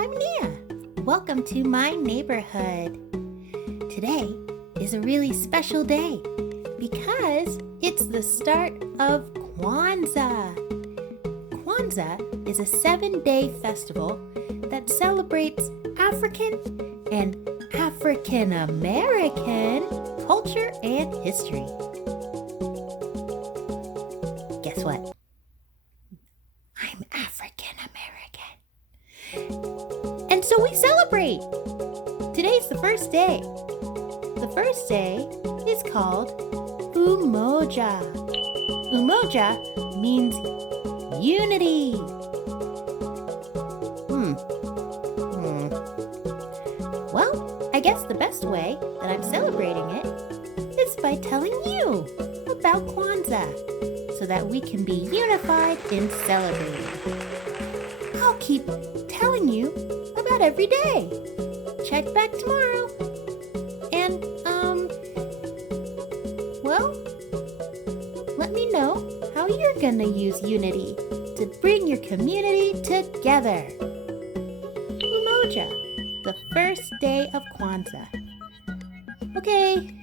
I'm Nia. Welcome to my neighborhood. Today is a really special day because it's the start of Kwanzaa. Kwanzaa is a 7-day festival that celebrates African and African American culture and history. Guess what? I'm African American. And so we celebrate. Today's the first day. The first day is called UMOJA. UMOJA means unity. Well, I guess the best way that I'm celebrating it is by telling you about Kwanzaa so that we can be unified in celebrating. I'll keep telling you about every day. Check back tomorrow. And, well, let me know how you're gonna use unity to bring your community together. UMOJA, the first day of Kwanzaa. Okay,